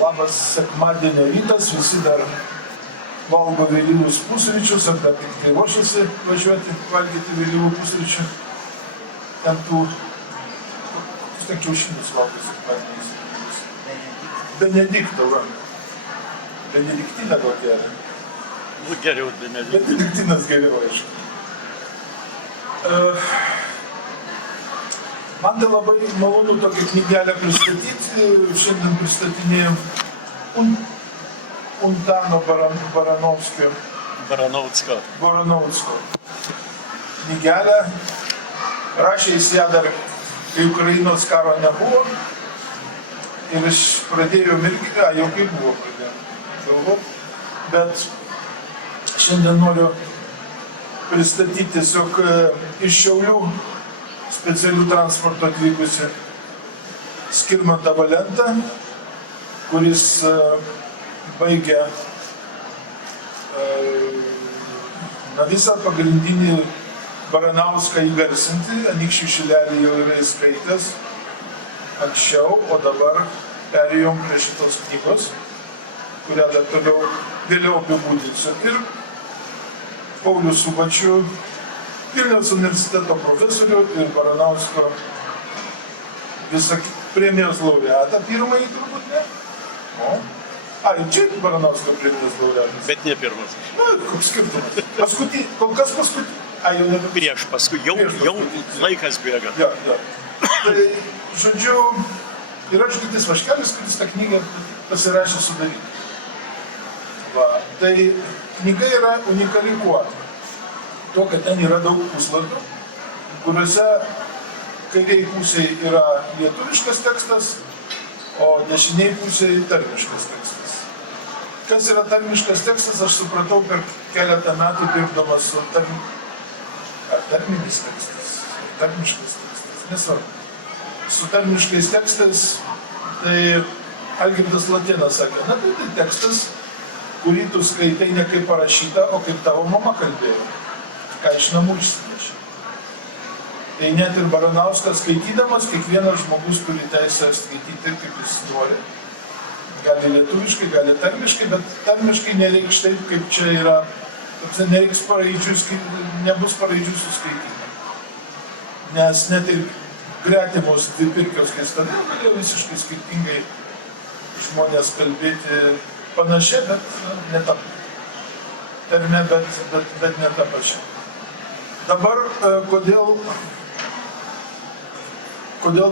Labas sekmadienio rytas, visi dar valgo vėlyvus pusryčius, ar dar tik tai ruošiasi važiuoti, valgyti vėlyvų pusryčių. Ten tų, kokius ten kiaušinius valgo sekmadieniais. Benedikto, va. Benediktinė gal gerai. Nu, geriau Benediktinas. Benediktinas geriau, aišku. Man tai labai malonu tokią knygelę pristatyti. Šiandien pristatinėjom Untano Baranovskio knygelę. Rašė jis ją dar, kai Ukrainos karo nebuvo. Ir aš pradėjau irgi, jau kaip buvo pradėjau. Bet šiandien noriu pristatyti tiesiog iš Šiaulių specialių transporto atvykusi Skirmantą Valentą, kuris baigė visą pagrindinį Baranauską įgarsinti. Anykščių šilelį jau yra įskaitęs anksčiau, o dabar perėjom prie šitos knygos, kurią dar toliau vėliau apibūdinsiu. Ir Paulių Subačių, Vilniaus universiteto profesorių ir Baranausko visą premijos laureatą, pirmąjį turbūt ne? Ir čia Baranausko premijos laureatas. Bet ne pirmas. Na, koks skirtumas. Kol kas paskutinį. Jau nebe. Prieš paskui, jau laikas bėga. Jo. Tai, žodžiu, yra Žygitis Vaškelis, kuris tą knygą pasirašė sudaryti. Tai knyga yra unikali kuo? To, kad ten yra daug puslapių, kuriuose kairiai pusėje yra lietuviškas tekstas, o dešiniai pusėje tarmiškas tekstas. Kas yra tarmiškas tekstas, aš supratau per keletą metų dirbdamas su tarminis tekstas, tarmiškas tekstas, nesvarbu. Su tarmiškais tekstais, tai Algirdas Latėnas sakė, na tai tekstas, kurį tu skaitai ne kaip parašyta, o kaip tavo mama kalbėjo. Ką iš namų išsinešė. Tai net ir Baranauskas skaitydamas, kiekvienas žmogus turi teisę skaityti taip, kaip jis nori. Gali lietuviškai, gali tarmiškai, bet tarmiškai nereiks taip, kaip čia yra. Nereiks nebus paraidžių suskaityti. Nes net ir gretimos dvipirkios Gestadėl galėjo visiškai skirtingai žmonės kalbėti panašiai, bet ne ta. Tarme, bet ne ta pačia. Dabar, kodėl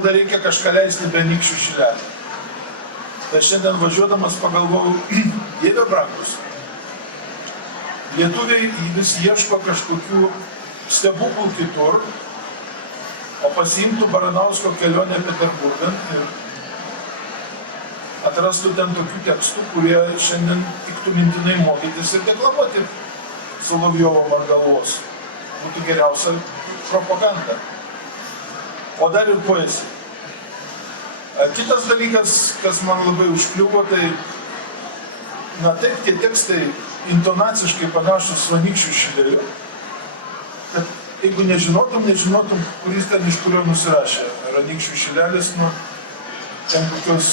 dar reikia kažką leisti be Anykščių šilelį? Tai šiandien važiuodamas pagalvojau, Dieve brangus, lietuviai vis ieško kažkokių stebuklų kitur, o pasiimtų Baranausko kelionę Peterburgan ir atrastų ten tokių tekstų, kurie šiandien tiktų mintinai mokytis ir deklamuoti Solovjovo Margalos. Būtų geriausia propaganda. O dar ir poezija. Kitas dalykas, kas man labai užkliuvo, tai taip, tie tekstai intonaciškai panašus su Anykščių šileliu, kad jeigu nežinotum, kuris ten iš kurio nusirašė. Ar Anykščių šilelis, ten kokios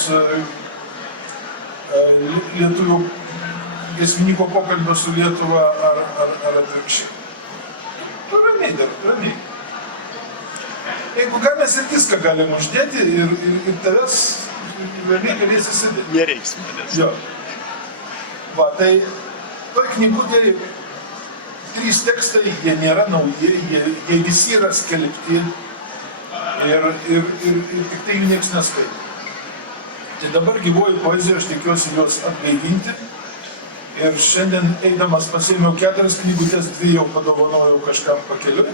lietuvių giesmininko pokalbio su Lietuva ar atvirkščiai. Ramiai. Jeigu ką, mes ir viską galim uždėti ir tavęs ramiai galėsi sėdėti. Nereiks manęs. Jo. Tai toj knygutėj 3 tekstai, jie nėra nauji, jie visi yra skelbti ir tik tai jų nieks neskaito. Tai dabar gyvoji poezija, aš tikiuosi juos atgaivinti. Ir šiandien eidamas pasiėmiau 4 knygutės, 2 jau padovanojau kažkam pakeliui.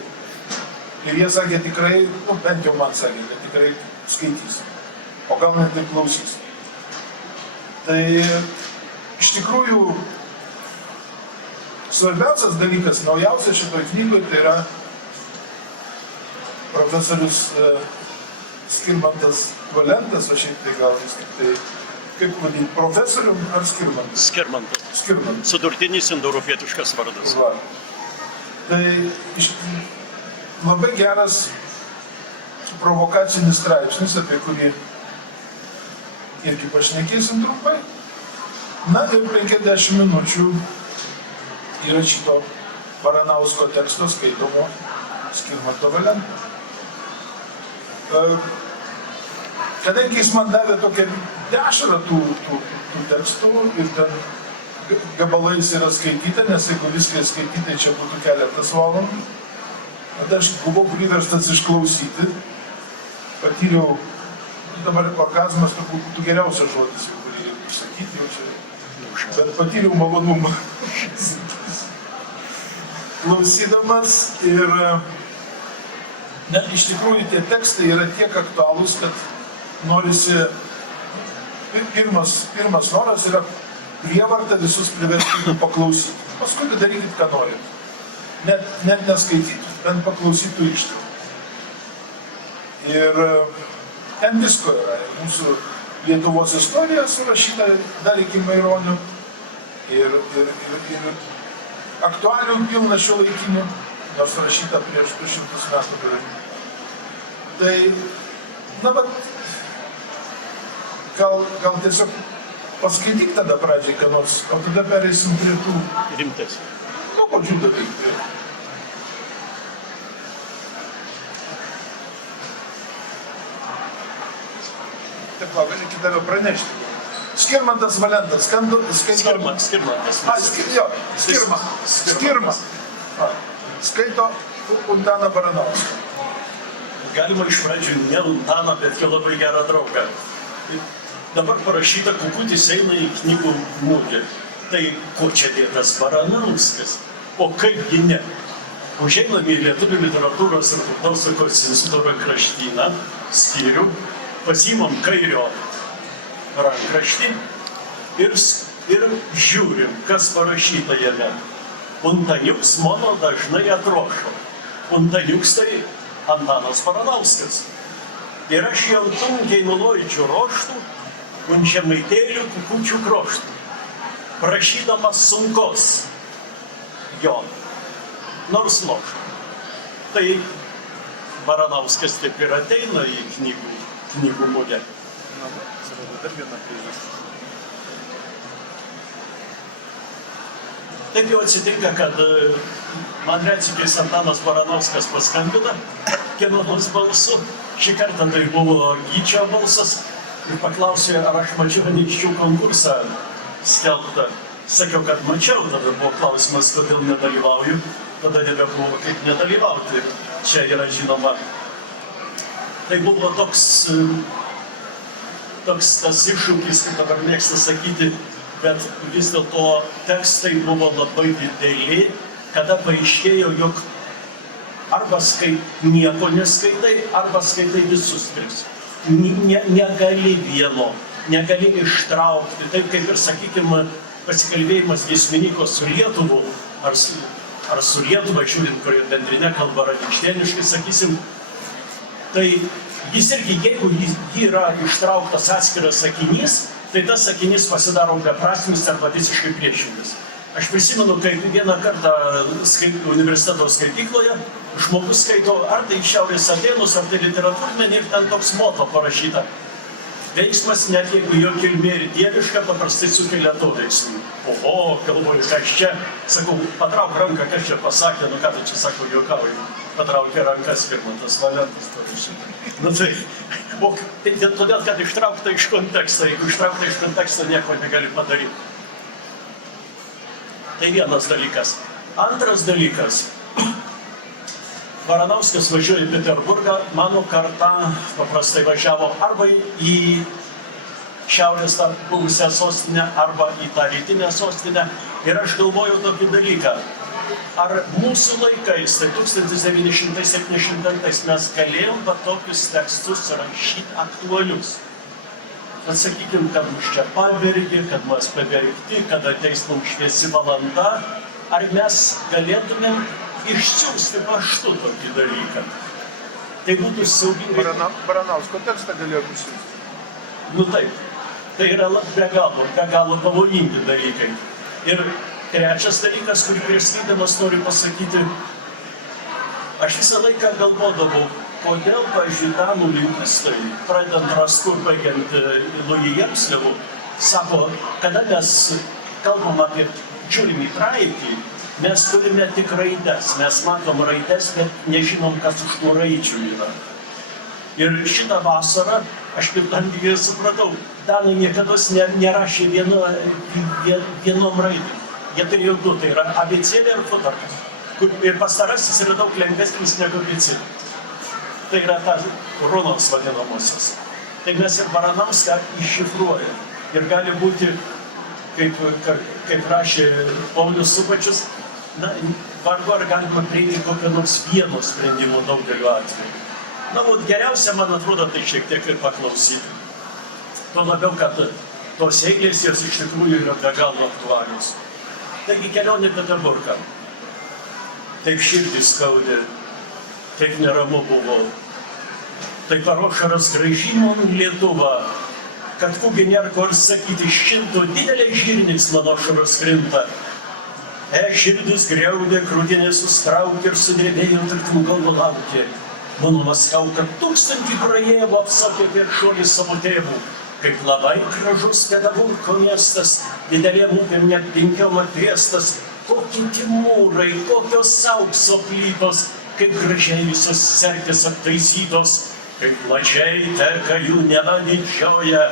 Ir jie sakė tikrai, bent jau man sakė, kad tikrai skaitys. O gal net ir klausys. Tai iš tikrųjų svarbiausias dalykas, naujausias šitoj knygoj, tai yra profesorius Skirmantas Valentas, o šiaip tai gal vis tik tai, kaip vadinti, profesorium ar Skirmantas? Skirmantas. Sudurtinis indoeuropietiškas vardas. Tai labai geras provokacinis straipsnis, apie kurį irgi pašnekėsim trumpai. Na ir 50 minučių įrašyto Baranausko teksto skaitomo Skirmanto Valento. Kadangi jis man davė tokią dešrą tų tekstų ir ten gabalais yra skaityta, nes jeigu viską skaityti, tai čia būtų keletas valandų. Bet aš buvau priverstas išklausyti, patyriau, dabar orgazmas turbūt būtų geriausias žodis, kurį reikia išsakyti jau čia, bet patyriau malonumą klausydamas ir iš tikrųjų tie tekstai yra tiek aktualūs, kad norisi, pirmas noras yra prievarta visus priversti paklausyti. Paskui darykit, ką norit. Net neskaitytų, bent paklausytų ištraukų. Ir ten visko yra. Mūsų Lietuvos istorija surašyta dar iki Maironio. Ir aktualių pilna šiuolaikinių, nors rašyta prieš 200 metų beveik. Tai, na, bet gal tiesiog paskaityk tada pradžiai, ką nors, o tada pereisim prie tų rimtesnių. Nu, pačių dalykų. Taip, gali kitavę pranešti. Skirmantas Valentas, skaito... Skirmantas. Skirma. Skaito Antaną Baranauską. Galima iš pradžių ne Antaną, bet jo labai gerą draugą. Dabar parašyta, Kukutis eina į knygų mugę. Tai ko čia dėtas Baranauskas? O kaipgi ne? Užeiname į Lietuvių literatūros ir tautosakos instituto rankraštyną, skyrių, pasiimam kairio rankraštį ir žiūrim, kas parašyta jame. Untaniuks mano dažnai atrošo. Untaniuks tai Antanas Baranauskas. Ir aš jau tunkiai nuloidžiu roštų, un žemaitėlių kukučių kroštų, prašydamas sunkos jo, nors loštų. Tai Baranauskas taip ir ateina į knygų mugę. Dar viena priežastis. Taip jau atsitinka, kad man retsykiais Antanas Baranauskas paskambina, kieno nors balsu. Šį kartą tai buvo Gyčio balsas ir paklausė, ar aš mačiau anykščių konkursą skelbtą. Sakiau, kad mačiau, tada buvo klausimas, kodėl nedalyvauju, tada nebebuvo kaip nedalyvauti. Čia yra žinoma. Tai buvo toks tas iššūkis, kaip dabar mėgsta sakyti, bet vis dėlto tekstai buvo labai dideli, kada paaiškėjo, jog arba nieko neskaitai, arba skaitai visus tris. Negali vieno, negali ištraukti. Taip kaip ir, sakykime, pasikalbėjimas giesmininko su Lietuvu, ar su Lietuva, žiūrint, kurioje bendrinė kalba radikštėniškai, sakysim, tai jis irgi, jeigu yra ištrauktas atskiras sakinys, tai tas sakinys pasidaro beprasmis arba visiškai priešingas. Aš prisimenu, kaip vieną kartą universiteto skaitykloje žmogus skaito ar tai Šiaurės Atėnus, ar tai literatūrmenį ir ten toks moto parašyta. Veiksmas, net jeigu jo kilmė ir dieviška, paprastai sukelia to veiksmų. Oho, galvoju, kas čia? Sakau, patrauk ranką, kas čia pasakė, nu ką tu čia, sako, juokauju. Patraukė rankas Skirmantas Valentas parašyta. Nu tai, todėl, kad ištraukta iš konteksto, jeigu ištraukta iš konteksto, nieko negali padaryti. Tai vienas dalykas. Antras dalykas. Baranauskas važiuoja į Peterburgą, mano karta paprastai važiavo arba į šiaurės tą buvusią sostinę, arba į tą rytinę sostinę. Ir aš galvoju tokį dalyką. Ar mūsų laikais, tai 1970 mes galėjom tokius tekstus rašyti aktualius? Kad sakykime, kad mus čia pavergė, kad mes pavergti, kad ateis mums šviesi valanda, ar mes galėtumėm išsiųsti paštu tokį dalyką? Tai būtų siaubingai. Baranausko tekstą galėjo išsiųsti. Nu taip, tai yra be galo pavojingi dalykai. Ir trečias dalykas, kurį prieš skaitydamas noriu pasakyti, aš visą laiką galvodavau, kodėl, pavyzdžiui, danų lingvistai, pradedant Rasku ir baigiant Louis Jemslevu, sako, kada mes kalbam apie žiūrim į praeitį, mes turime tik raides, mes matom raides, bet nežinom, kas už tų raidžių yra. Ir šitą vasarą aš kaip tangiai supratau, danai niekada nerašė vienom raidėm. Jie turėjo du, tai yra abėcėlė ir futarkas. Ir pastarasis yra daug lengvesnis negu abėcėlė. Tai yra ta runos vadinamosios. Tai mes ir Baranauską iššifruojam. Ir gali būti, kaip rašė Paulius Subačius, na, vargu ar galima prieiti kokio nors vieno sprendimo daugeliu atveju. Na, geriausia, man atrodo, tai šiek tiek ir paklausyti. Tuo labiau, kad tos eilės jos iš tikrųjų yra be galo aktualios. Taigi kelionė Peterburgą. Taip širdį skaudė, taip neramu buvo. Taip arošaras grąžino Lietuvą, kad kugi nėra ko ir sakyti, šimto didelė žirnis mano ašaros krinta. Širdis griaudė, krūtinė sustraukė ir sudrebėjo, tartum galva laukė. Mano Maskau, kad 1000 praėjavo apsakė viršuolį savo tėvų. Kaip labai gražus Peterburgo miestas, didelėm upėm net 5 apėstas. Kokie timūrai, kokios aukso plytos, kaip gražiai visos serkės aptaisytos, kaip plačiai teka jų neva didžioja,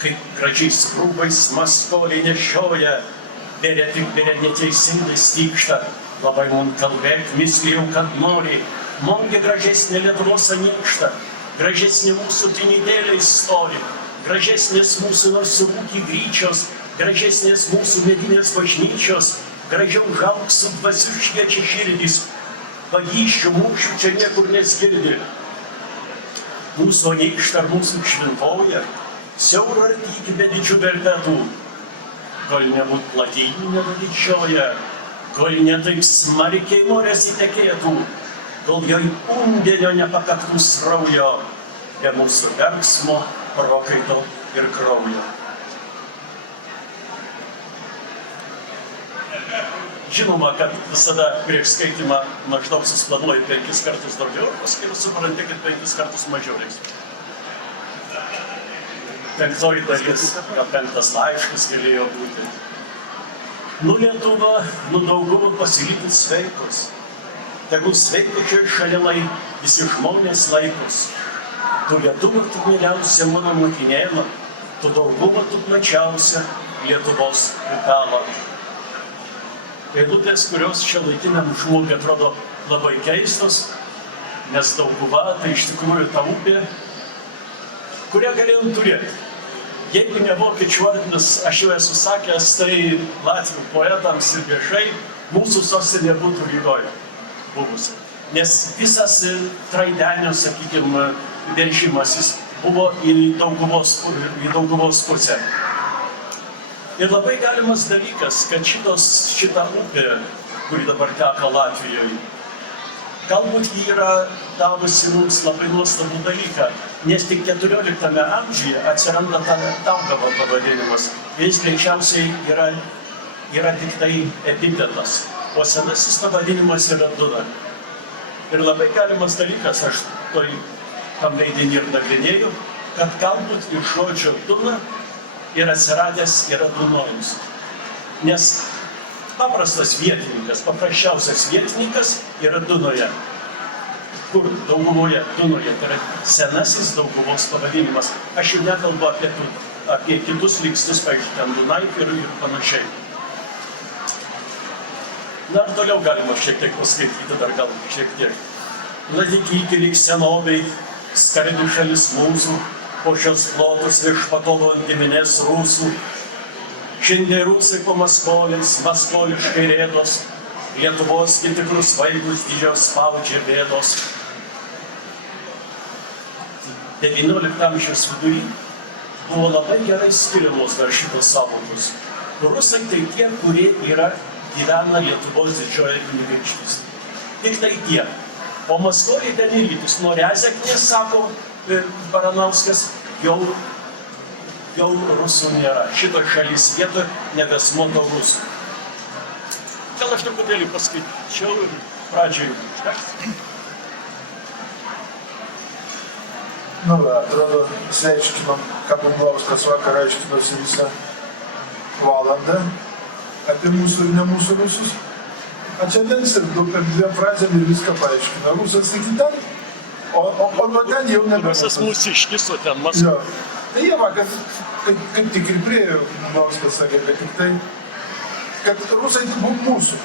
kaip gražiais rūbais maskoliai nešioja, bėrė tik bėrė neteisingai stykšta, labai man kalbėk, mislijau, kad nori. Mongi gražesnė Lietuvos anykšta, gražesnė mūsų tinidėliai stovi, gražesnės mūsų narsuvūkį gryčios, gražesnės mūsų medinės bažnyčios, gražiau žalksų dvasių šviečia širdys, vagysčių mūšių čia niekur nesgirdi. Mūsų anykšta ar mūsų šventoja, siauro artykį be didžių verpetų, kol nebūt platyninė didžioja, kol netaip smarkiai morės įtekėtų, kol joj undėlio nepakaktų sraujo, be mūsų verksmo, prakaito ir kraujo. Žinoma, kad visada prieš skaitimą maždaug susplanuoji 5 kartus daugiau, ir paskui supranti, kad 5 kartus mažiau reiks. 5 dalis, gal 5 laiškas galėjo būti. Nu Lietuva, nu Dauguvą pasilikit sveikos. Tegul sveikmečiai šalia visi žmonės laikos. Tu Lietuva, tu mieliausia mano motinėla, tu Dauguva, tu plačiausia Lietuvos upelą. Eilutės, kurios šiuolaikiniam žmogui atrodo labai keistos, nes Dauguva tai iš tikrųjų ta upė, kurią galėjom turėti. Jeigu ne vokiečių ordinas, aš jau esu sakęs, tai latvių poetams ir viešai, mūsų sostinė būtų Rygoje buvusi. Nes visas Traidenio, sakykime, veržimasis buvo į Dauguvos pusę. Ir labai galimas dalykas, kad šita upė, kuri dabar teka Latvijoje, galbūt ji yra davusi mums labai nuostabų dalyką, nes tik 14 amžiuje atsiranda Daugava pavadinimas. Jis greičiausiai yra tik tai epitetas, o senasis pavadinimas yra Duna. Ir labai galimas dalykas, aš tam leidinį ir nagrinėjau, kad galbūt iš žodžio Duna ir atsiradęs yra Dunojus. Nes paprastas vietininkas, paprasčiausias vietininkas yra Dunoje. Kur? Dauguvoje, Dunoje. Tai yra senasis Dauguvos pavadinimas. Aš jau nekalbu apie kitus lygstus, pavyzdžiui, ten Dunajų ir panašiai. Na, toliau galima šiek tiek paskaityti, dar gal šiek tiek. Ladikyti lyg senoviai, skardų šalis mūsų, po šios plotus virš patovo ant giminės rusų. Šiandien rusai po maskoliais, maskoliškai rėdos, Lietuvos tikrus vaikus didžios spaudžia bėdos. 19 amžiaus vidury buvo labai gerai skiriamos dar šitos sąvokos. Rusai tai tie, kurie gyvena Lietuvos didžioje kunigaikštystėje. Tik tai tie. O Maskoliai ten įlytis. Nuo Rezeknės, sako Baranauskas, jau rusų nėra. Šito šalis vietoj nebesmoto rusų. Gal aš truputėlį paskaičiau ir pradžioj užteks. Nu, atrodo, sveičinom, ką Bumblauskas vakar aiškinosi visą valandą apie mūsų ir ne mūsų rusus. A čia dens ir dviem frazėm ir viską paaiškino. Rusas iki ten, o nuo ten jau nebe. Rusas mūsiškis, o ten Maskva. Jo. Tai jie vakar, kaip tik ir priejo, Bumblauskas sakė, kad tik tai, kad rusai tik mūsų.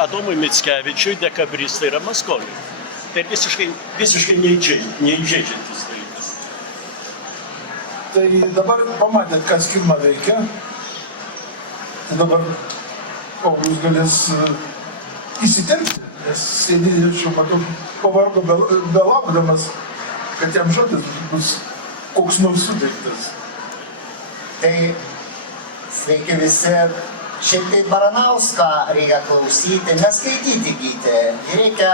Adomui Mickevičiui dekabristai yra maskoliai. Tai visiškai neįžeidžiantis dalykas. Tai dabar pamatėt, ką Skirma veikia. Tai dabar Paulius galės įsiterpti, nes sėdė, aš jau matau, pavargo belaukdamas, kad jam žodis bus koks nors suteiktas. Tai sveiki visi. Šiaip tai Baranauską reikia klausyti, neskaityti gyti. Reikia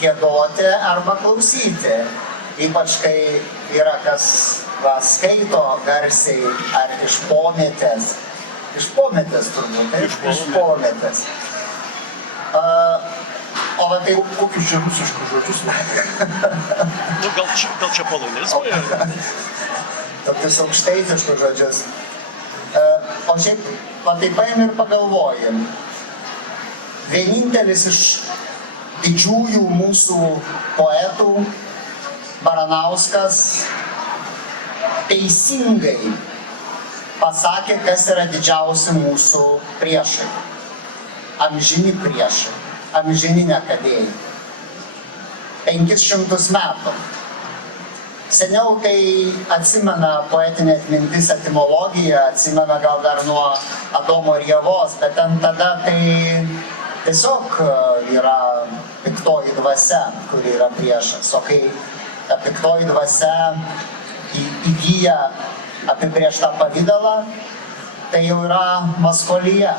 giedoti arba klausyti. Ypač kai yra kas skaito garsiai ar iš pomėtės. Iš pomėtės turbūt, taip? Iš pomėtės. O va tai... Kokius čia rusiškus žodžius? Nu, gal čia polonizmai? Tokius aukštaitiškus žodžius. O šiaip, va taip paėm ir pagalvojam. Vienintelis iš didžiųjų mūsų poetų, Baranauskas, teisingai pasakė, kas yra didžiausi mūsų priešai. Amžini priešai, amžini nekadėjai. 500 metų. Seniau tai atsimena poetinė atmintis, etimologija, atsimena gal dar nuo Adomo ir Ievos, bet ten tada tai tiesiog yra piktoji dvasia, kuri yra priešas. O kai ta piktoji dvasia įgyja apibrėžtą pavydalą, tai jau yra maskolija.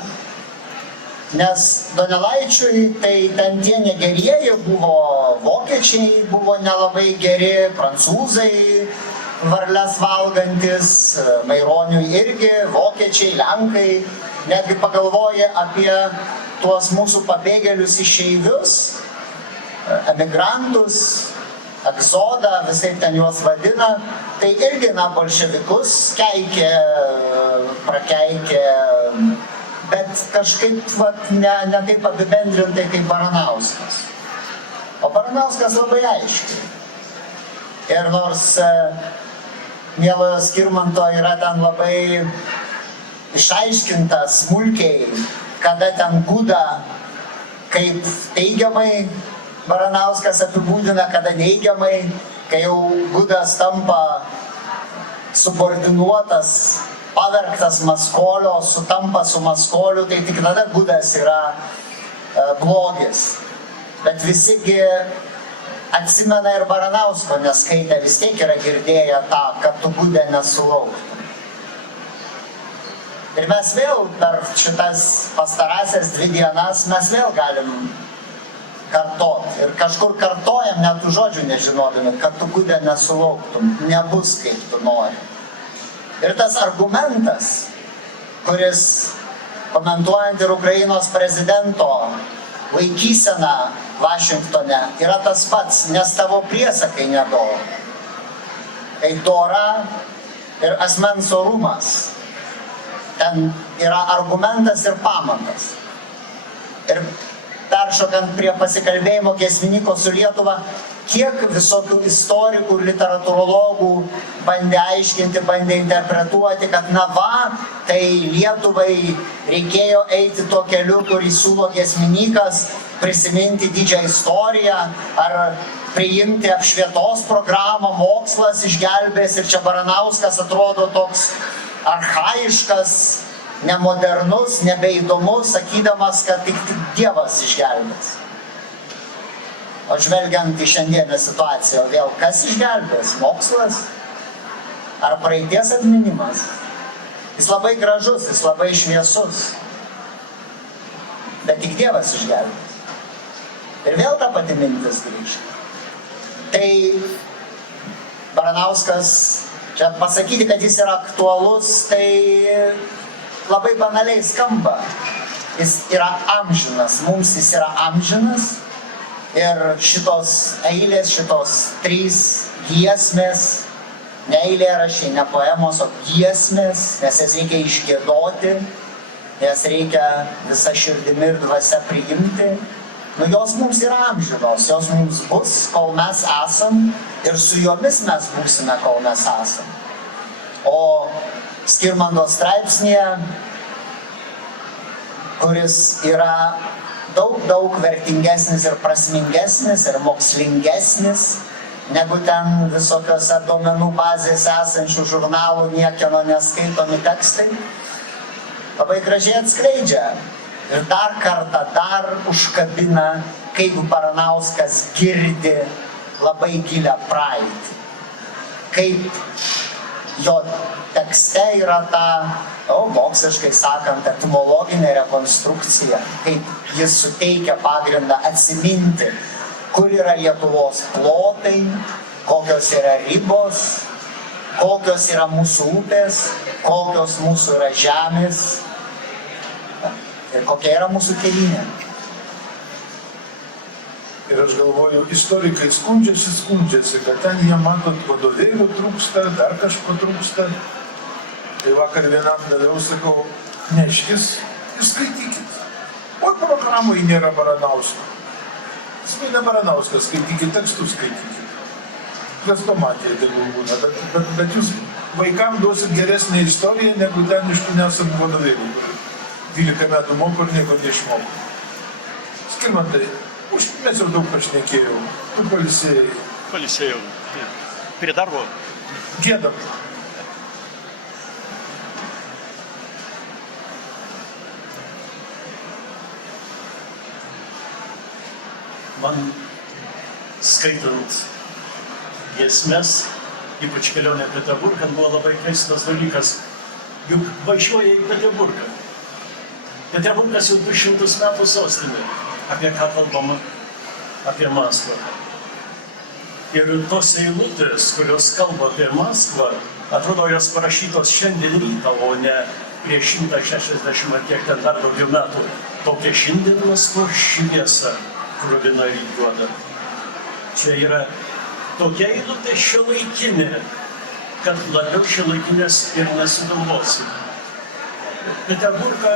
Nes Donelaičiui tai ten tie negerieji buvo vokiečiai, buvo nelabai geri, prancūzai varles valgantis, Maironiui irgi, vokiečiai, lenkai. Netgi pagalvoja apie tuos mūsų pabėgėlius išeivius, emigrantus, egzodą, visai ten juos vadina. Tai irgi, bolševikus keikė, prakeikė, bet kažkaip ne taip apibendrintai kaip Baranauskas. O Baranauskas labai aiškiai. Ir nors mielojo Skirmanto yra ten labai išaiškinta smulkiai, kada ten Gudą kaip teigiamai Baranauskas apibūdina, kada neigiamai, kai jau Gudas tampa subordinuotas, pavergtas Maskolio, sutampa su Maskoliu, tai tik tada Gudas yra blogis. Bet visigi atsimena ir Baranausko neskaitę, vis tiek yra girdėję tą, kad tu Gudę nesulauktum. Ir mes vėl per šitas pastarąsias 2 dienas mes vėl galim kartot. Ir kažkur kartojam net tų žodžių nežinodami, kad tu Gudę nesulauktum, nebus kaip tu nori. Ir tas argumentas, kuris, komentuojant ir Ukrainos prezidento laikyseną Vašingtone, yra tas pats, nes tavo priesakai nedora. Tai dora ir asmens orumas. Ten yra argumentas ir pamatas. Ir peršokant prie pasikalbėjimo giesmininko su Lietuva, kiek visokių istorikų ir literatūrologų bandė aiškinti, bandė interpretuoti, kad tai Lietuvai reikėjo eiti tuo keliu, kurį siūlo giesmininkas, prisiminti didžią istoriją, ar priimti apšvietos programą, mokslas išgelbės, ir čia Baranauskas atrodo toks archaiškas, nemodernus, nebeįdomus, sakydamas, kad tik Dievas išgelbės. O žvelgiant į šiandienę situaciją, vėl kas išgelbės? Mokslas? Ar praeities atminimas? Jis labai gražus, jis labai šviesus. Bet tik Dievas išgelbės. Ir vėl ta pati mintis grįžta. Tai Baranauskas, čia pasakyti, kad jis yra aktualus, tai labai banaliai skamba. Jis yra amžinas, mums jis yra amžinas. Ir šitos eilės, šitos 3 giesmės, ne eilėraščiai, ne poemos, o giesmės, nes jas reikia išgiedoti, jas reikia visą širdimi ir dvasia priimti. Nu, jos mums yra amžinos, jos mums bus, kol mes esam, ir su jomis mes būsime, kol mes esam. O Skirmanto straipsnėje, kuris yra daug vertingesnis ir prasmingesnis ir mokslingesnis, negu ten visokiose duomenų bazėse esančių žurnalų niekieno neskaitomi tekstai, labai gražiai atskleidžia ir dar kartą užkabina, kaip Baranauskas girdi labai gilią praeitį. Kaip jo tekste yra ta, moksliškai sakant, etimologinė rekonstrukcija, kaip jis suteikia pagrindą atsiminti, kur yra Lietuvos plotai, kokios yra ribos, kokios yra mūsų upės, kokios mūsų yra žemės ir kokia yra mūsų tėvynė. Ir aš galvoju, istorikai skundžiasi, kad ten jie matot vadovėlių trūksta, dar kažko trūksta. Tai vakar vienam daviau, sakau, neškis ir skaitykit. O programoje nėra Baranausko. Esmė ne Baranauskas, skaitykit tekstus, skaitykit. Chrestomatija tegul būna, bet jūs vaikams duosit geresnę istoriją, negu ten iš tų nesant vadovėlių. 12 metų moko ir nieko neišmoko. Skirmantai, mes jau daug pašnekėjau, tu pailsėjai. Pailsėjau. Prie darbo. Giedam. Man skaitant giesmes, ypač kelionė į Peterburgą, buvo labai keistas dalykas. Juk važiuoja į Peterburgą. Peterburgas jau 200 metų sostinė. Apie ką kalbama? Apie Maskvą. Ir tos eilutės, kurios kalba apie Maskvą, atrodo, jos parašytos šiandien rytą, o ne prieš 160 ar kiek ten dar daugiau metų. Tokia šiandien Maskvos šviesa, kruvina ir juoda. Čia yra tokia eilutė šiuolaikinė, kad labiau šiuolaikinės ir nesugalvosi. Peterburgą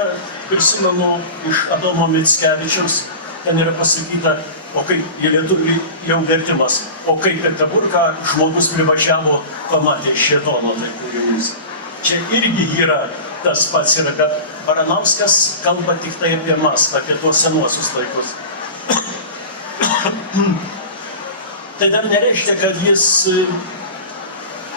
prisimenu iš Adomo Mickevičiaus, ten yra pasakyta, o kaip į lietuvių jau vertimas, o kaip Peterburgą žmogus privažiavo, pamatė šėtono tai kūrinys. Čia irgi yra tas pats, bet Baranauskas kalba tik tai apie Maskvą, apie tuos senuosius laikus. Tai dar nereiškia, kad jis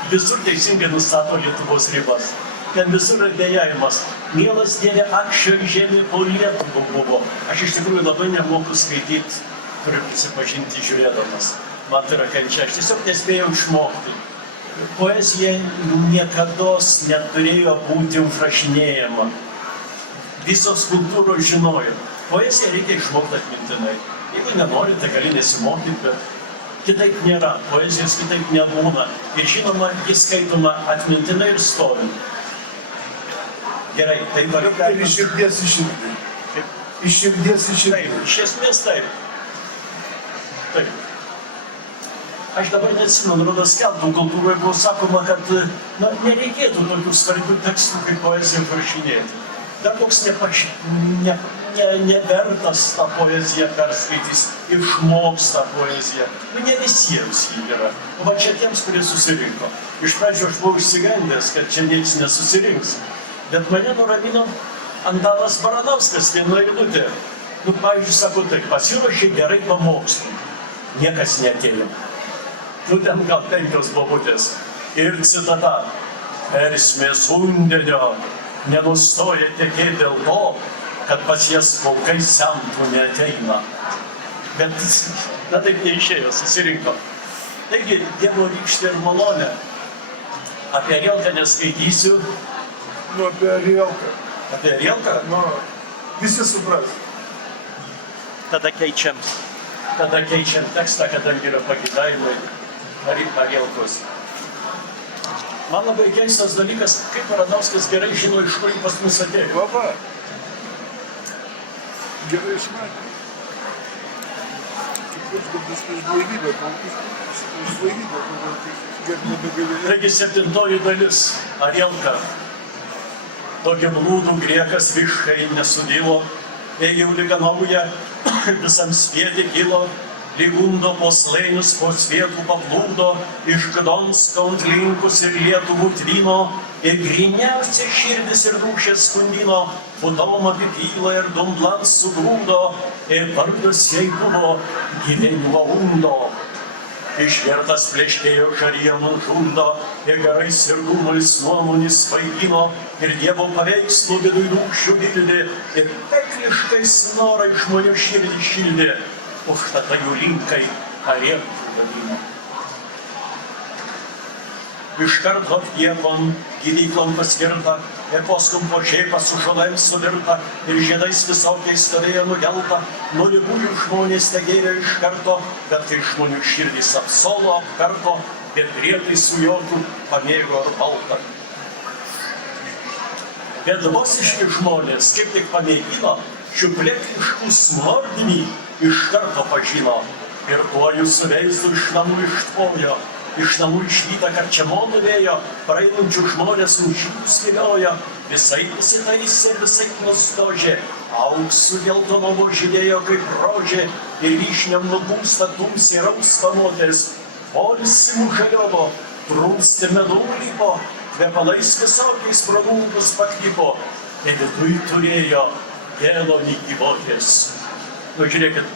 visur teisingai nustato Lietuvos ribas. Ten visur yra dėjavimas. Mielas Dieve, ak šioj žemė po Lietuvą buvo. Aš iš tikrųjų labai nemoku skaityti, turiu prisipažinti žiūrėdamas. Man tai yra kančia. Aš tiesiog nespėjau išmokti. Poezija niekados neturėjo būti užrašinėjama. Visos kultūros žinojo. Poeziją reikia išmokti atmintinai. Jeigu nenori, tai gali nesimokyti, bet kitaip nėra. Poezijos kitaip nebūna. Ir žinoma, jis skaitoma atmintinai ir stovint. Gerai, tai noriu ir iš širdies į širdį. Iš širdies į širdį. Taip, iš esmės taip. Taip. Aš dabar neatsimenu, rodos keltų kultūroje buvo sakoma, kad nereikėtų tokių svarbių tekstų kaip poeziją užrašinėti. Dar koks nevertas tą poeziją perskaitys, išmoks tą poeziją. Ne visiems jį yra. O va čia tiems, kurie susirinko. Iš pradžių aš buvau išsigandęs, kad čia niekas nesusirinks. Bet mane nuramino Antanas Baranauskas viena eilutė. Pavyzdžiui, sako taip, pasiruošė gerai pamokslui. Niekas neatėjo. Ten gal 5 bobutės. Ir citata. Ersmės undenio nenustoja tekėti dėl to, kad pas jas plaukai semtų neateina. Bet, taip neišėjo, susirinko. Taigi, Dievo rykštė ir malonė. Apie Arielką neskaitysiu. Apie Arielką. Apie Arielką? Visi supras. Tada keičiam tekstą, kadangi yra pagidavimai Arielkos. Man labai keistas dalykas, kaip Baranauskas gerai žino, iš kur pas mus atėjo. Labai. Gerai išmatė. Uždarbis prieš blaivybę, konkursas prieš blaivybę, kaip nebegalėjo. Taigi 7 dalis Arielka. Tokiam blūdų griekas visiškai nesudilo, ėjau lyga nauja, visam svietį kilo, lygundo po slėnius po svietų paplūdo, iš Gdansko ant linkus ir Lietuvų tvino, ir gryniausia širdis ir rūšės skundino, Budom apipyla ir dumblant sugrūdo, ir vardas jai buvo gyvenimo undo. Išvertas plėškėjo žarija man žundo, ir garais ir dūmais nuomonės svaigino, ir Dievo paveikslų vidui rūšių vildė, ir pekliškais norai žmonių širdį šildė, užtat jų linkai Arielku vadino. Iškart Hofjekon gydyklom paskirta, ir paskui po šeipą su žolėm suvirta, ir žiedais visokiais stovėjo nugelta, nuo ligųjų žmonės tegėjo iš karto, bet kai žmonių širdys apsolo apkarto, bet prietaisų jokių pamėgo ar balta. Bet dvasiški žmonės, kaip tik pamėgino, šiuplėkiškų smordinį iš karto pažino, ir tuojų su veizu iš namų ištvojo. Iš namų išvyta karčiamonų vėjo, praeinančių žmonės užžiūrų spėliojo, visai pasitaisė, visai nustožė, auksų geltonovo žydėjo kaip rožė, ir vyšniam nubūsta dumsė rausta moteris, polsimu žaliovo, trūsti medų lypo, kvepalais visokiais pradūmus pakrypo, ir viduj turėjo gėlo gyvotės. Nu žiūrėkit,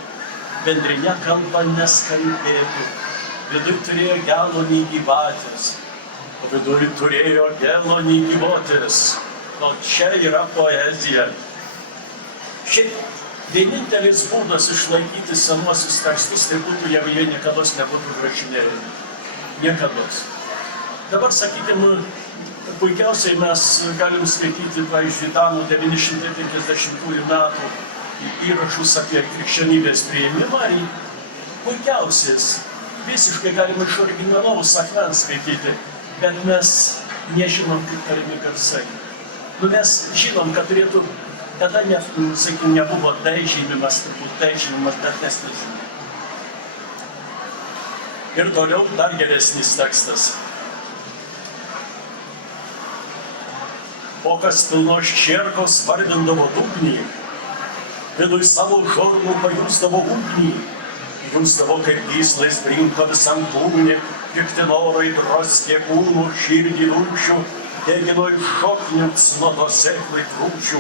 bendrinė kalba neskalbėtų. Viduj turėjo gelo gyvatės, o viduj turėjo gelo gyvotės. O čia yra poezija. Šiaip vienintelis būdas išlaikyti senuosius tekstus, tai būtų, jeigu jie niekados nebūtų rašinėjami. Niekados. Dabar, sakykime, puikiausiai mes galim skaityti, pavyzdžiui, Danų 950 metų įrašus apie krikščionybės priėmimą. Puikiausias. Visiškai galima iš originalaus akmens skaityti, bet mes nežinom, kaip tariami garsai. Nu, mes žinom, kad turėtų, tada sakykime, nebuvo žymimas, turbūt žymimas, bet mes nežinom. Ir toliau dar geresnis tekstas. O kas pilnos čierkos vardindavo dugnį, viduj savo žornų pajusdavo ugnį, Jūsdavo kaip gyslais brinko visam kūnį, pikti norai droskė kūnų, širdį rūšių, degino iš šoknių, cnoto sėklai trūšių,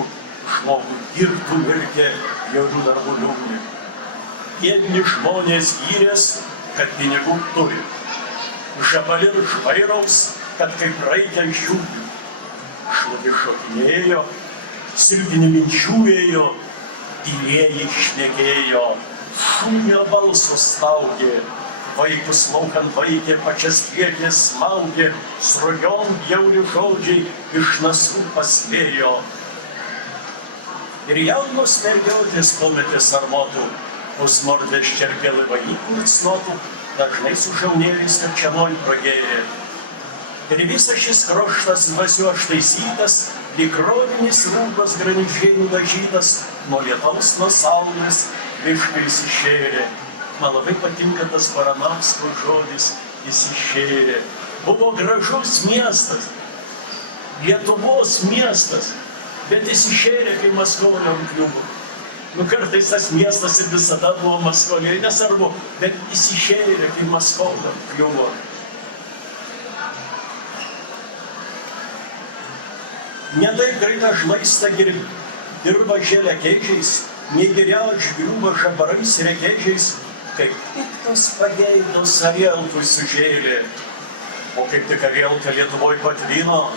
žmogų girtų mirkė, jaunų darbų liūnį. Vieni žmonės gyrės, kad pinigų turi. Žapalir žvairaus, kad kaip reikia žiūri. Šlugi šokinėjo, silpini minčių ėjo, tylėjai šnekėjo. Šūnio balso staugė, vaikus laukan vaikė, pačias priekės smaugė, srojom bjauri žodžiai iš nasrų paslėjo. Ir jaunos mergiotės pometės armotų, pusmordės čerkelai vajiklų atsnotų, dažnai su šaunėliais karčiamoj pragėrė. Ir visas šis kroštas dvasiu aštaisytas, lyg rodinis rūbas graničiai nudažytas, nuo lietaus, nuo saulės, miškai įsišėrė. Man labai patinka tas Baranausko žodis įsišėrė. Buvo gražus miestas, Lietuvos miestas, bet įsišėrė, kai Maskoliam kliuvo. Nu, kartais tas miestas ir visada buvo Maskoliai, nesvarbu, bet įsišėrė, kai Maskoliam kliuvo. Ne taip greita žlaista dirba žėlė keičiais, nei geriau žgriūva žabarais rekėdžiais, kaip piktas pageidos Arielkui sužėlė. O kaip tik Arielka Lietuvoj patvino,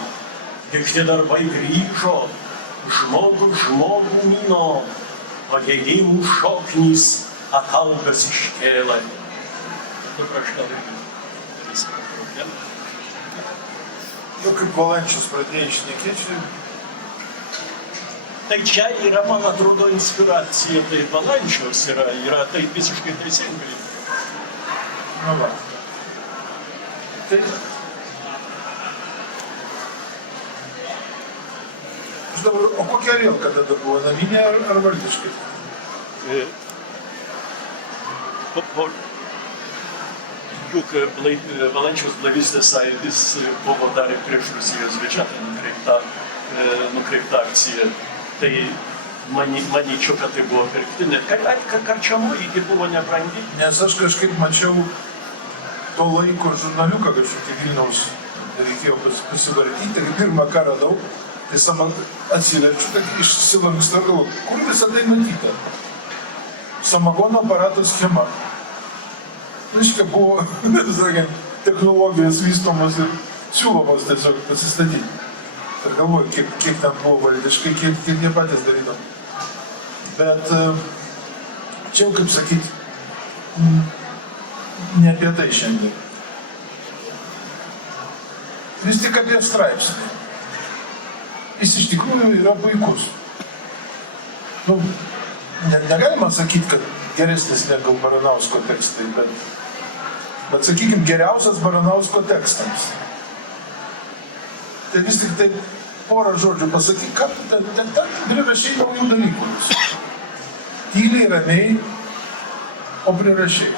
pikti darbai grįžo, žmogų mino, pageidimų šoknys ataugas iškėlė. Dabar aš gal irgi. Nu, kaip Valančius pradėjai šnekėti, tai čia yra, man atrodo, inspiracija, tai Valančiaus yra tai visiškai teisingai. Nu va. Tai... Dabar, o kokia Arielka tada buvo, naminė ar valdiškai? Juk Valančiaus Blaivystės sąjūdis buvo dar ir prieš Rusijos biudžetą nukreipta akcija. Tai manyčiau, kad tai buvo pirktinė. Karčiamoji buvo nebrangi. Nes aš kažkaip mačiau to laiko žurnaliuką kažkokį Vilniaus, reikėjo pasivartyti, ir pirmą ką radau, tai atsiverčiu, tai išsilankstu ir galvoju, kur visą tai matyta? Samagono aparato schema. Reiškia, buvo, sakant, technologijos vystomos ir siūlomos tiesiog pasistatyti. Ir galvoju, kiek ten buvo valdiškai, kiek jie patys darydavo. Bet čia jau, kaip sakyti, ne apie tai šiandien. Vis tik apie straipsnį. Jis iš tikrųjų yra puikus. Negalima sakyti, kad geresnis negu Baranausko tekstai, bet sakykime, geriausias Baranausko tekstams. Tai vis tik tai porą žodžių pasakyk, ką tu ten prirašai naujų dalykų. Tyliai, ramiai, o prirašai.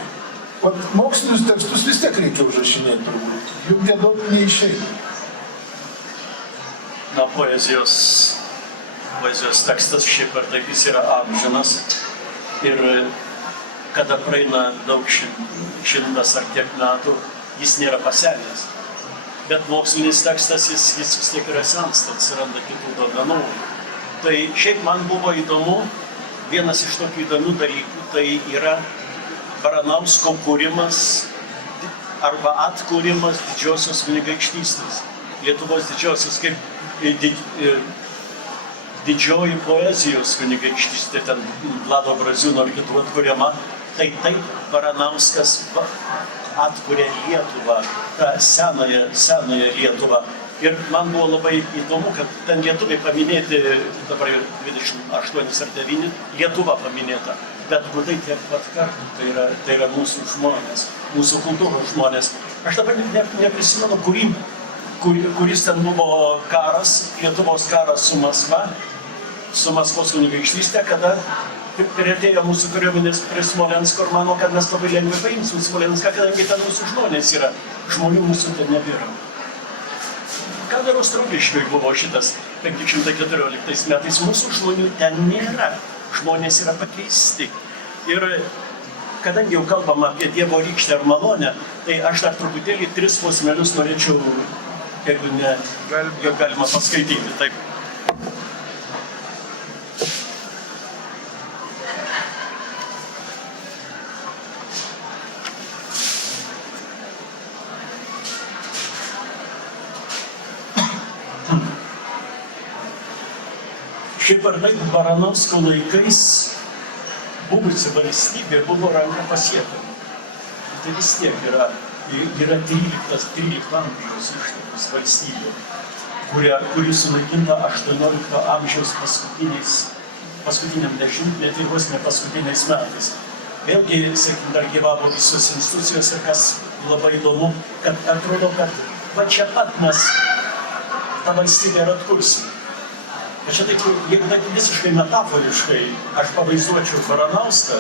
Vat mokslinius tekstus vis tiek reikia užrašinėti turbūt, juk jie daug neišeina. Na, poezijos tekstas šiaip ar taip jis yra amžinas ir kada praeina daug šimtas ar tiek metų, jis nėra pasenęs. Bet mokslinis tekstas jis vis tiek yra sensta, atsiranda kitų duomenų. Tai šiaip man buvo įdomu, vienas iš tokių įdomių dalykų, tai yra Baranausko kūrimas arba atkūrimas didžiosios kunigaikštystės. Lietuvos didžiosios kaip didžioji poezijos kunigaikštystė, ten Vlado Braziūno ir kitų atkuriama, tai taip Baranauskas atkuria Lietuvą, tą senąją Lietuvą. Ir man buvo labai įdomu, kad ten lietuviai paminėti, dabar 28 ar 9, Lietuva paminėta. Bet gudai tiek pat kartų, tai yra mūsų žmonės, mūsų kultūros žmonės. Aš dabar neprisimenu, kuris ten buvo karas, Lietuvos karas su Maskva, su Maskvos kunigaikštystė, kada priartėjo mūsų kariuomenės prie Smolensko ir mano, kad mes labai lengvai paimsim Smolenską, kadangi ten mūsų žmonės yra. Žmonių mūsų ten nebėra. Kada Ostrogiškiui buvo šitas 514 metais, mūsų žmonių ten nėra. Žmonės yra pakeisti. Ir kadangi jau kalbam apie Dievo rykštę ar malonę, tai aš dar truputėlį 3 posmelius norėčiau, jeigu ne, galima paskaityti. Taip. Šiaip ar taip Baranausko laikais buvusi valstybė buvo ranka pasiekiama. Tai vis tiek yra 13 amžiaus ištakos valstybė, kuri sunaikinta 18 amžiaus paskutiniam dešimtmetį, vos ne paskutiniais metais. Vėlgi, sakykim, dar gyvavo visos institucijos ir kas labai įdomu, kad atrodo, kad va čia pat mes tą valstybę ir atkursim. Čia taip, jeigu taip visiškai metaforiškai aš pavaizduočiau Baranauską,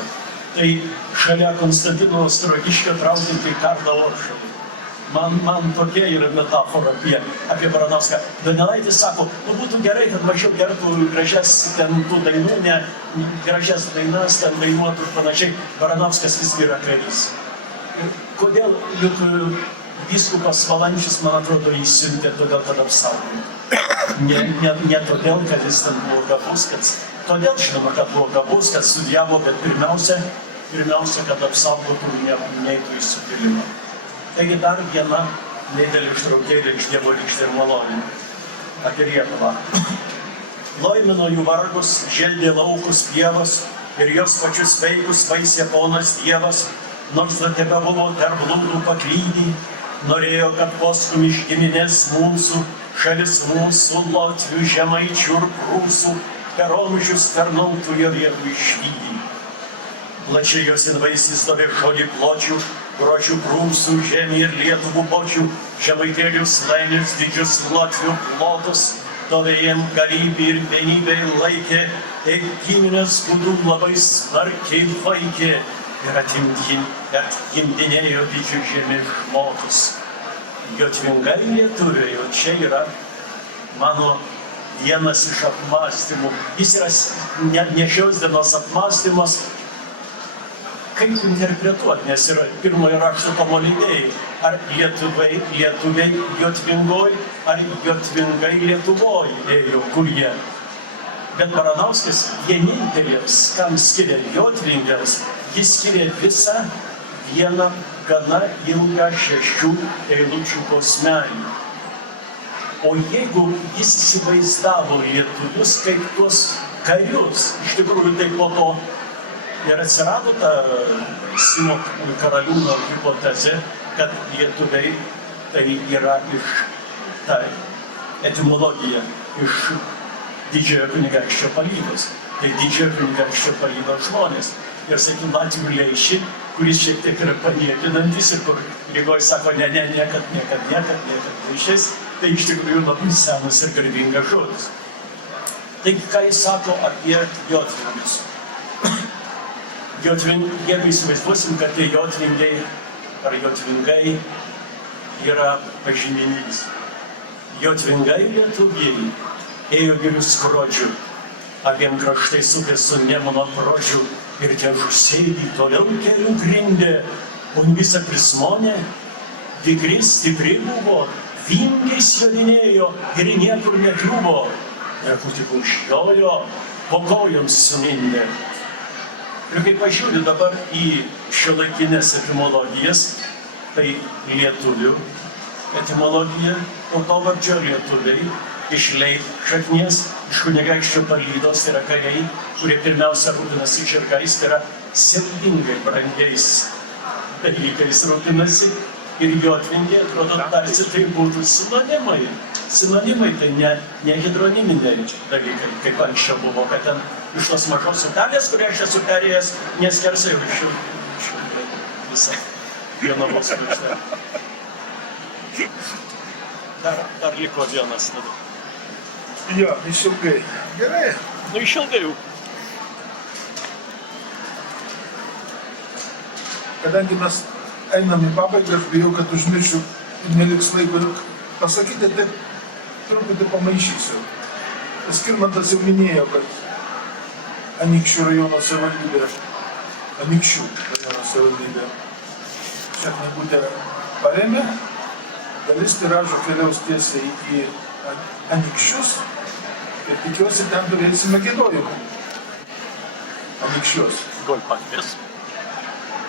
tai šalia Konstantino Ostrogiškio traukiantį Karlą Oršavą. Man tokia yra metafora apie Baranauską. Donelaitis sako, būtų gerai, kad mažiau gertų gražias ten tų dainų, ne gražias dainas, ten dainuotų ir panašiai. Baranauskas visgi yra karys. Ir kodėl, juk vyskupas Valančius, man atrodo, įsiuntė todėl, kad apsaugojo. Ne todėl, kad jis ten buvo gabus, todėl žinoma, kad buvo gabus, kad studijavo, bet pirmiausia, kad apsaugotų neitų į sukilimą. Taigi dar viena nedidelė ištraukėlė iš Dievo rykštė ir malonė apie Lietuvą. Loimino jų vargus, želdė laukus pievas ir jos pačius veikus vaisė ponas Dievas, nors dar tebebuvo tarp blūdų paklydį, norėjo, kad postum iš giminės mūsų, šalis mūsų, Latvių, Žemaičių ir Prūsų, per amžius tarnautų jo vietų išvydį. Plačiai jos invaisys davė žodį pločių, gročių Prūsų, Žemį ir Lietuvų bočių, Žemaitėlius, Lainius, didžius Latvių plotus, tovėjiem galybė ir vienybė laikė, ir giminės gudų labai smarkiai vaikė. ir atgimdinėjo didžius žemės žmogus. Jotvingai lietuviai, o čia yra mano vienas iš apmąstymų. Jis yra ne šios dienos apmąstymas, kaip interpretuoti, nes yra pirmojo rašto pamaldiniai. Ar lietuviai Jotvingoj, ar Jotvingai Lietuvoj ėjo, kur jie. Bet Baranauskas vienintelės, kam skiria Jotvingams, jis skiria visą vieną gana ilgą 6 eilučių posmelį. O jeigu jis įsivaizdavo lietuvius kaip tuos karius, iš tikrųjų tai po to ir atsirado ta Simo karaliūno hipotezė, kad lietuviai tai yra iš ta etimologija, iš didžiojo kunigaikščio palydos. Tai didžiojo kunigaikščio palydos žmonės. Ir sakykim, Latvių Leišį, kuris šiek tiek yra paniekinantis ir kur Rygoj sako, niekad Leišės, tai iš tikrųjų labai senas ir garbingas žodis. Taigi, ką jis sako apie jotvingius? Jeigu įsivaizduosim, kad tie jotvingiai ar jotvingai yra pažyminys. Jotvingai lietuviai ėjo gilių skrodžių, abiem kraštais upės su Nemuno prožiu ir kežų sėdį toliau kelių grindė, o visą prismonę, tikri stipri buvo, vingiais jodinėjo ir niekur nekliuvo, truputį kumščiojo, po kojoms sumindė. Ir kai pažiūrė dabar į šiuolaikinės etimologijas, tai lietuvių etimologija, autovardžio lietuviai, iš leip šaknies, iš kunigaikščio palydos, tai yra kariai, kurie pirmiausia rūpinasi žirgais, tai yra siaubingai brangiais dalykais rūpinasi, ir jotvingiai, atrodo, tarsi tai būtų sinonimai. Sinonimai tai ne hidroniminiai dalykai, kaip anksčiau buvo, kad ten iš tos mažos utelės, kurią aš esu perėjęs, neskersai iš visą Jonavos kraštą. Dar liko vienas tada. Jo, išilgai. Gerai. Nu, išilgai jau. Kadangi mes einam į pabaigą, aš bijau, kad užmiršiu ir neliks laiko pasakyti, taip truputį pamaišysiu. Skirmantas jau minėjo, kad Anykščių rajono savivaldybė, Anykščių rajono savivaldybė Černebutę paremė, dalis tiražo keliaus tiesiai į Anykščius ir tikiuosi, ten turėsime giedojimų. Anykščius. Gal pakvies?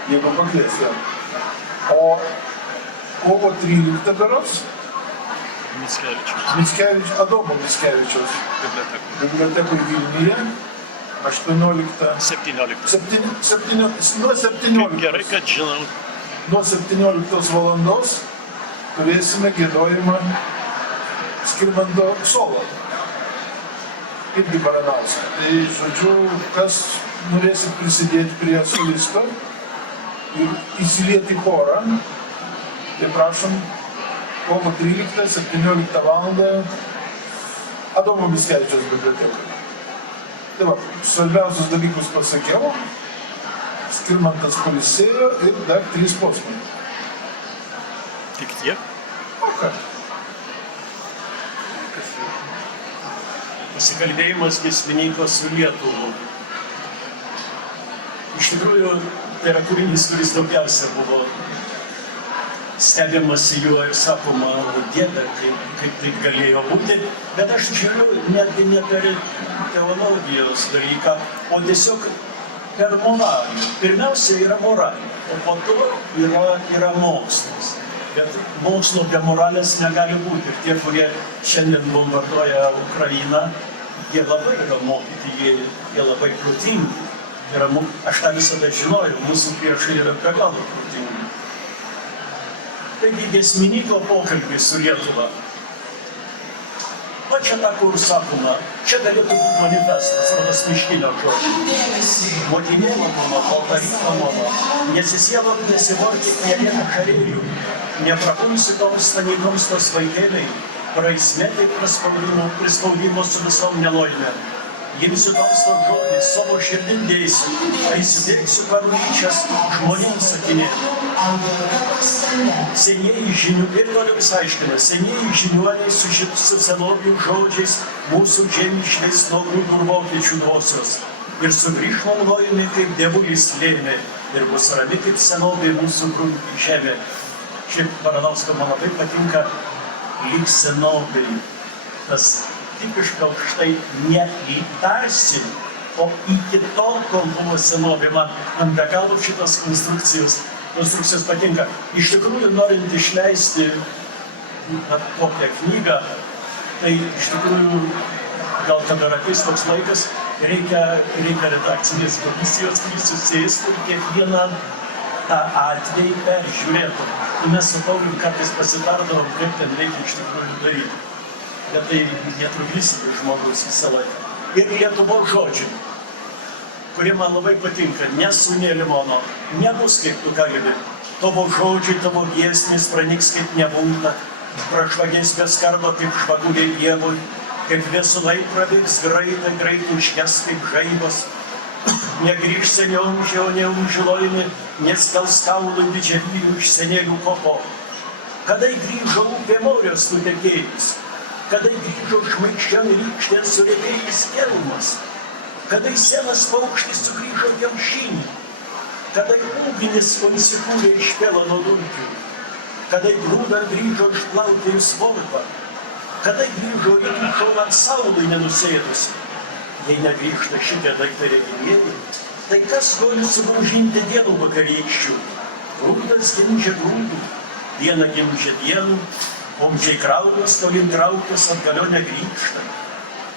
Jeigu pakvies, ja. O kovo 13 berods Adomo Mickevičiaus bibliotekoj Vilniuje 17. Gerai, kad žinau. Nuo 17 valandos turėsime giedojimą Skirmanto solo. Irgi Baranausko. Tai, žodžiu, kas norėsit prisidėti prie solisto ir įsilieti chorą, tai prašom, kovo 13, 17 valandą Adomo Mickevičiaus bibliotekoje. Tai va, svarbiausius dalykus pasakiau, Skirmantas pailsėjo ir dar 3 posmai. Tik tiek? O ką? Pasikalbėjimas giesmininko su Lietuvu. Iš tikrųjų, tai yra kūrinys, kuris daugiausia buvo stebimasi juo ir sakoma, Dieve, kaip tai galėjo būti. Bet aš žiūriu netgi ne per teologijos dalyką, o tiesiog per moralį. Pirmiausia yra moralė, o po to yra mokslas. Bet mokslo be moralės negali būti. Ir tie, kurie šiandien bombarduoja Ukrainą, jie labai yra mokyti, jie labai protingi. Aš tą visada žinojau, mūsų priešai yra be galo protingi. Taigi giesmininko pokalbis su Lietuva. O čia ta, kur sakoma, čia galėtų būti manifestas, rodas Miškinio žodžiai. Motinėlė mano, baltaryta mano, nesisielok, nesivarkyk ne vieną kareivių, neprapulsi toms stanykoms tos vaikėliai, praeis metai prispaudimo su visom nelaime. imsiu tos žodį, savo širdin dėsiu, įsidėksiu parulyčias žmonėms sakinėti. Senieji žinių, ir toliau jis aiškina, senieji žiniuoliai su senovių žodžiais mūsų žemiškais nuogų durvokiečių dvasios. Ir sugrįž naujojami, kaip dievulis lėmė, ir bus rami, kaip senovė mūsų žemė. Šiaip Baranausko man labai patinka lyg senovė. Tas tipiška štai ne į tarsi, o iki tol, kol buvo senovė. Man be galo šitas konstrukcijos patinka. Iš tikrųjų, norint išleisti tokią knygą, tai iš tikrųjų, gal kada ateis toks laikas, reikia redakcinės komisijos, kuris susėstų ir kiekvieną tą atvejį peržiūrėtų. Mes su Paulium kartais pasitardavom, kaip ten reikia iš tikrųjų daryti. Bet tai netrukdysi žmogaus visą laiką. Ir Lietuvos žodžiai, kurie man labai patinka, nesūnė limono, nebus kaip tu kalbi. Tavo žodžiai, tavo giesmės praniks kaip nebūna, prašvagės be skardo kaip švaguliai dievui, kaip viesulai prabėgs greitai užkes kaip žaibas. Negrįž seniau neužilojami, neskels kaulų didžiavyrių iš senelių kopo. Kada grįžo upė morės nutekėjus, kada grįžo šmaikščiam rykštės surėtėjus kelmas, kada senas paukštis sugrįžo kiaušinį, kada ugnis konsikūrė iš pelo nuo dulkių, kada grūda grįžo išplauti į svolpą, kada grįžo ryšo ant saului nenusėdusi. Jei negrįžta šitie daiktai regimieji, tai kas gali sugrąžinti dienų vakarykščių? Grūdas gimdžia grūdų, diena gimdžia dienų, omdžiai kraujas, tolin kraujas atgalio negrįžta.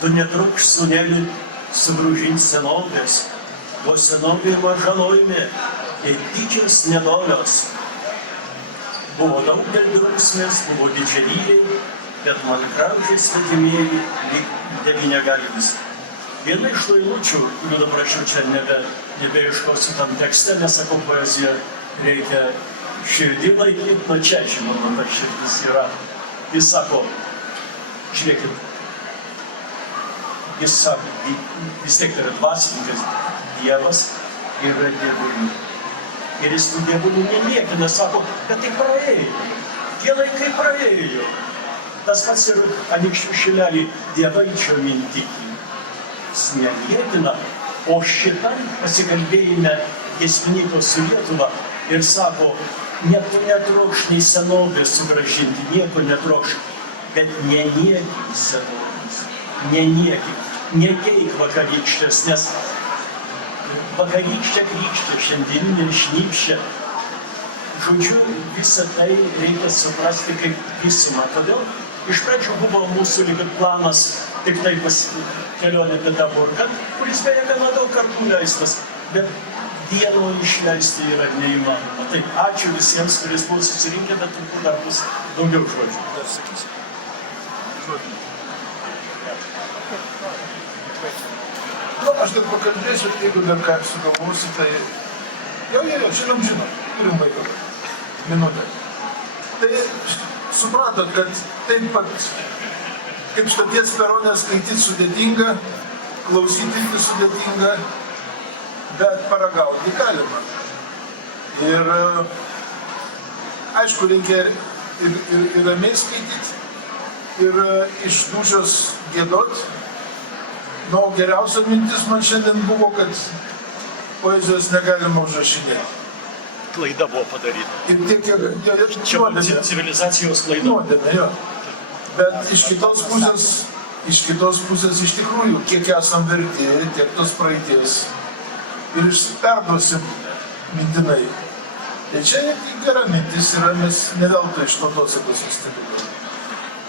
Tu netruks, sūneli, sugrąžinti senovės, o senovė maža laimė, jei didžios nedolios. Buvo daug dėl drausmės, buvo didžiavyriai, bet man graužiai svetimieji lyg devynegalimis. Viena iš tų eilučių, kurių dabar aš jau čia nebeieškosiu tam tekste, nes sakau, poezija reikia širdį laikyti, nuo čia, žinoma, ta širdis yra. Jis sako, žiūrėkit, jis sako, vis tiek tai yra dvasininkas, Dievas yra dievulių. Ir jis tų dievulių neliekina, sako, bet tai praėjo, tie laikai praėjo. Tas pats ir Anykščių šilelį dievaičio mintikį. Neliekina, o šitam pasikalbėjime giesmininko su Lietuva ir sako, ne tu netrokš nei senovės sugrąžinti, nieko netrokš, bet neniekink senovės, nekeik vakarykštės, nes vakarykštė krykštė, šiandieninė šnypščia. Žodžiu, visą tai reikia suprasti kaip visumą. Todėl iš pradžių buvo mūsų lyg planas tik tai kelionė Peterburgą, kuris beje gana daug kartų leistas, bet vieno išleisti yra neįmanoma. Tai ačiū visiems, kuris buvo susirinkę, bet turbūt dar bus daugiau žodžių. Dar sakysim. Žodžiu. Nu, aš dar pakalbėsiu, jeigu dar ką sugalvosiu, tai jau, žinom, turim laiko. Minutę. Tai supratot, kad taip pat kaip Stoties perone skaityti sudėtinga, klausyti sudėtinga, bet paragauti galima. Ir aišku, reikia ir ramiai skaityti, ir iš dūšios giedoti. Na, o geriausia mintis man šiandien buvo, kad poezijos negalima užrašinėti. Klaida buvo padaryta. Ir tiek, Čia buvo civilizacijos klaida. Nuodėmė, jo. Bet iš kitos pusės iš tikrųjų, kiek esam verti, tiek tos praeities ir perduosim mintinai. Tai čia gera mintis yra, mes ne veltui iš tautosakos įstebėjome.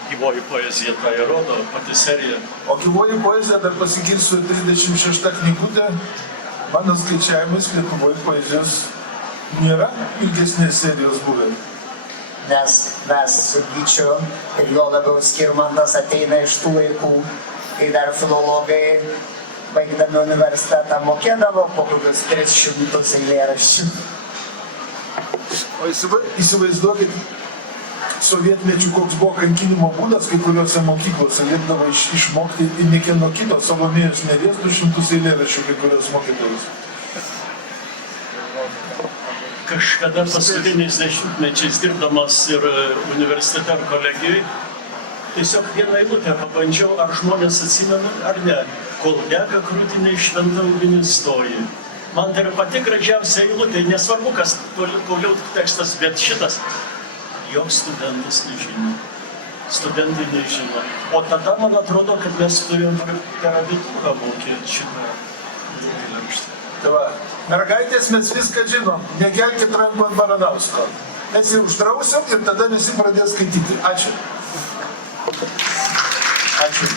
Gyvoji poezija tą įrodo, pati serija. O gyvoji poezija, dar pasigirsiu 36 knygutė, mano skaičiavimais Lietuvoje poezijos nėra ilgesnės serijos buvę. Nes mes su Gyčiu ir jo labiau Skirmantas ateina iš tų laikų, kai dar filologai, baigdami universitetą, mokėdavo po kokius 300 eilėraščių. O įsivaizduokit, sovietmečiu koks buvo kankinimo būdas, kai kuriuose mokyklose liepdavo išmokti ir niekieno kito, Salomėjos Nėries 200 eilėraščių kai kurios mokytojus. Kažkada paskutiniais dešimtmečiais dirbdamas ir universitete ar kolegijai, tiesiog vieną eilutę pabandžiau, ar žmonės atsimena, ar ne. Kol dega krūtinė šventa ugnis stoji. Man tai yra pati gražiausia eilutė, nesvarbu, kas toliau tekstas, bet šitas. Joks studentas nežino. Studentai nežino. O tada man atrodo, kad mes turėjom per abitūrą mokėti šitą eilėraštį. Tai va, mergaitės mes viską žinom, nekelkit rankų ant Baranausko. Mes jį uždrausim ir tada visi pradės skaityti. Ačiū. Ačiū.